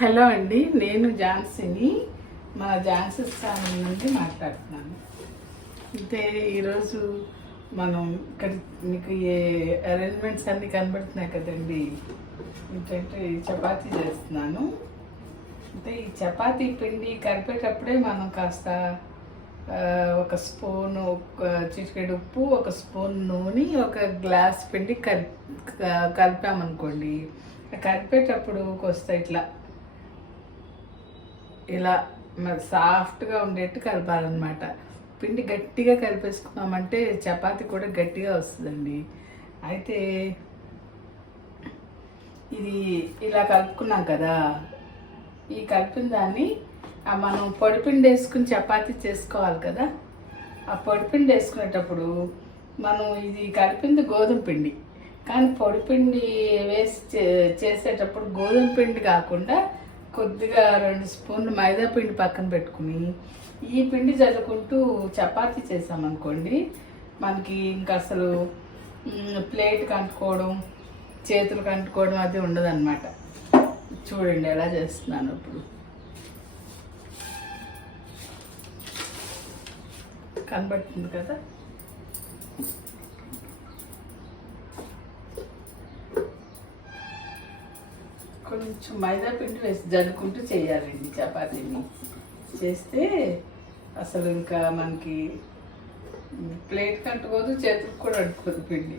Hello అండి, నేను ఝాన్సీని మన ఝాన్సీ ఛానల్ నుండి మాట్లాడుతున్నాను. అయితే ఈరోజు మనం ఇక్కడ మీకు ఏ అరేంజ్మెంట్స్ అన్నీ కనబడుతున్నాయి కదండి. ఏంటంటే చపాతీ చేస్తున్నాను. అంటే ఈ చపాతీ పిండి కలిపేటప్పుడే మనం కాస్త ఒక స్పూను, ఒక చిటికెడు ఉప్పు, ఒక స్పూన్ నూనె, ఒక గ్లాస్ పిండి కలిపామనుకోండి. కలిపేటప్పుడు కొస్తా ఇలా సాఫ్ట్గా ఉండేట్టు కలపాలన్నమాట. పిండి గట్టిగా కలిపేసుకున్నామంటే చపాతీ కూడా గట్టిగా వస్తుందండి. అయితే ఇది ఇలా కలుపుకున్నాం కదా, ఈ కలిపిన దాన్ని మనం పొడిపిండి వేసుకుని చపాతీ చేసుకోవాలి కదా. ఆ పొడిపిండి వేసుకునేటప్పుడు మనం ఇది కలిపింది గోధుమ పిండి, కానీ పొడిపిండి వేసి చేసేటప్పుడు గోధుమ పిండి కాకుండా కొద్దిగా 2 స్పూన్లు మైదా పిండి పక్కన పెట్టుకుని ఈ పిండి చల్లుకుంటూ చపాతీ చేసామనుకోండి, మనకి ఇంకా అసలు ప్లేట్కి అంటుకోవడం, చేతులకు అంటుకోవడం అది ఉండదన్నమాట. చూడండి ఎలా చేస్తున్నాను ఇప్పుడు. కనబడుతుంది కదా. కొంచెం మైదా పిండి వేసి జల్లుకుంటూ చేయాలండి చపాతీని. చేస్తే అసలు ఇంకా మనకి ప్లేట్కి అంటుకోదు, చేతులకు కూడా అంటుకోదు పిండి.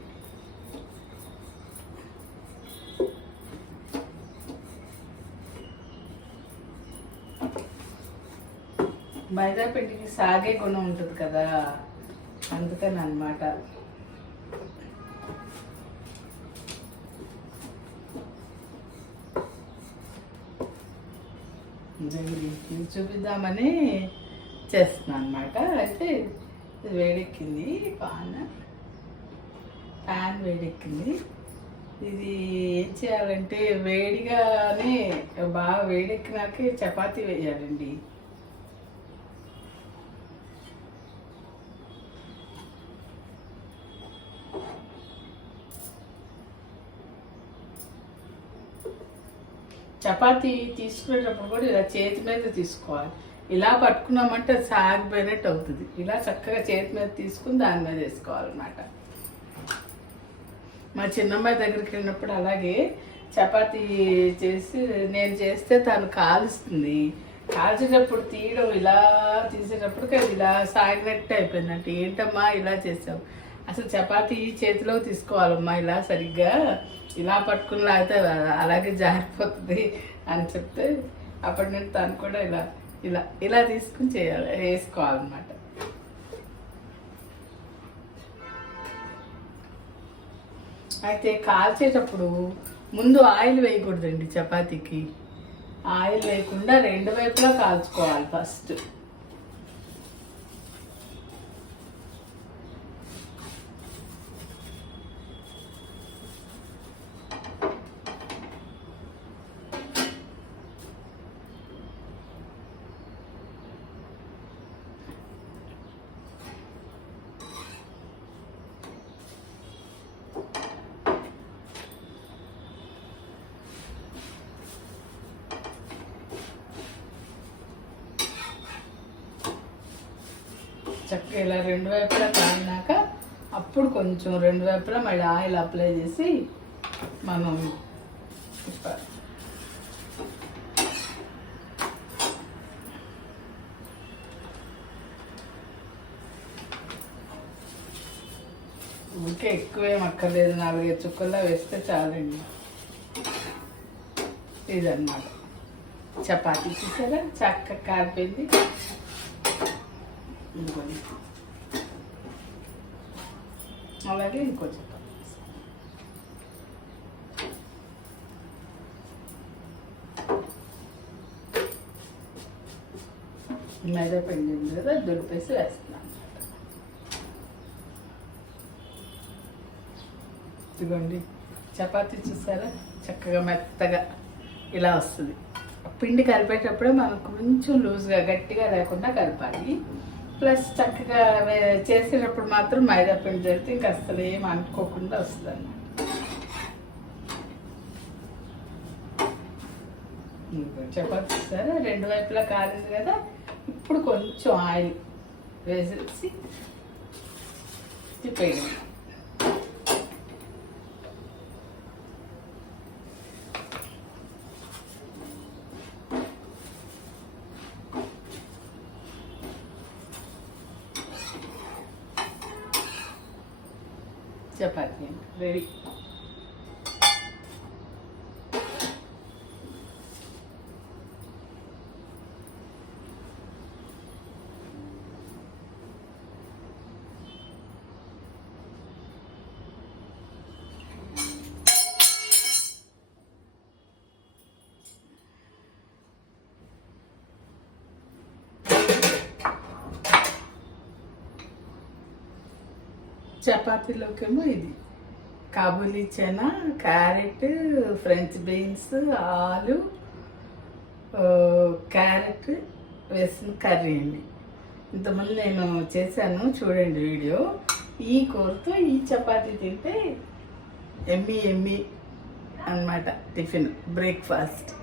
మైదా పిండికి సాగే గుణం ఉంటుంది కదా, అందుకని అన్నమాట. చూపిద్దామని చేస్తున్నాను అన్నమాట. అయితే ఇది వేడెక్కింది, ప్యాన్ వేడెక్కింది. ఇది ఏం చేయాలంటే వేడిగానే బాగా వేడెక్కినాకే చపాతీ వేయాలండి. చపాతీ తీసుకునేటప్పుడు కూడా ఇలా చేతి మీద తీసుకోవాలి. ఇలా పట్టుకున్నామంటే సాగిపోయినట్టు అవుతుంది. ఇలా చక్కగా చేతి మీద తీసుకుని దాని మీద వేసుకోవాలన్నమాట. మా చిన్నమ్మాయి దగ్గరికి వెళ్ళినప్పుడు అలాగే చపాతీ చేసి నేను చేస్తే తను కాలుస్తుంది. కాల్చేటప్పుడు తీయడం, ఇలా తీసేటప్పుడు అది ఇలా సాగినట్టు అయిపోయిందంటే, ఏంటమ్మా ఇలా చేసావు, అసలు చపాతీ చేతిలో తీసుకోవాలమ్మా, ఇలా సరిగ్గా ఇలా పట్టుకుని లాగితే అలాగే జారిపోతుంది అని చెప్తే అప్పటి నుండి తను కూడా ఇలా ఇలా ఇలా తీసుకుని వేసుకోవాలన్నమాట. అయితే కాల్చేటప్పుడు ముందు ఆయిల్ వేయకూడదండి చపాతీకి. ఆయిల్ వేయకుండా 2 వైపులా కాల్చుకోవాలి ఫస్ట్. చక్కగా ఇలా 2 వైపులా కాలినాక అప్పుడు కొంచెం 2 వైపులా మళ్ళీ ఆయిల్ అప్లై చేసి మనం ఇంకా ఎక్కువేం అక్కర్లేదు, 4-5 చుక్కల్లో వేస్తే చాలండి. ఇదన్నమాట చపాతీ. చూసారా చక్కగా కాలిపోయింది. అలాగే ఇంకో చపాతీ మైదా పిండి ఉంది కదా, దులిపేసి వేస్తున్నాను. ఇదిగోండి చపాతీ చూసారా చక్కగా మెత్తగా ఇలా వస్తుంది. పిండి కలిపేటప్పుడే మనం కొంచెం లూజ్గా గట్టిగా లేకుండా కలపాలి. ప్లస్ చక్కగా చేసేటప్పుడు మాత్రం మైదా పిండి చేస్తే ఇంకా అసలు ఏం అంటుకోకుండా వస్తుంది అన్నమాట. చపాతీ సరే రెండు వైపులా కాలింది కదా. ఇప్పుడు కొంచెం ఆయిల్ వేసేసి తిప్పేయండి. చపాతీ రెడీ. చపాతీలోకేమో ఇది Kabuli chana, carrot, French beans, ఆలు, క్యారెట్ వేసిన కర్రీ అండి. ఇంతకుముందు నేను చేశాను, చూడండి వీడియో. ఈ కూరతో ఈ చపాతీ తింటే ఎమ్మి ఎమ్మి అన్నమాట. Tiffin, breakfast.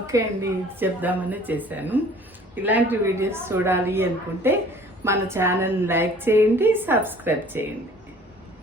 ఓకే అండి, చెప్దామని చేశాను. ఇలాంటి వీడియోస్ చూడాలి అనుకుంటే మన ఛానల్ని లైక్ చేయండి, సబ్స్క్రైబ్ చేయండి.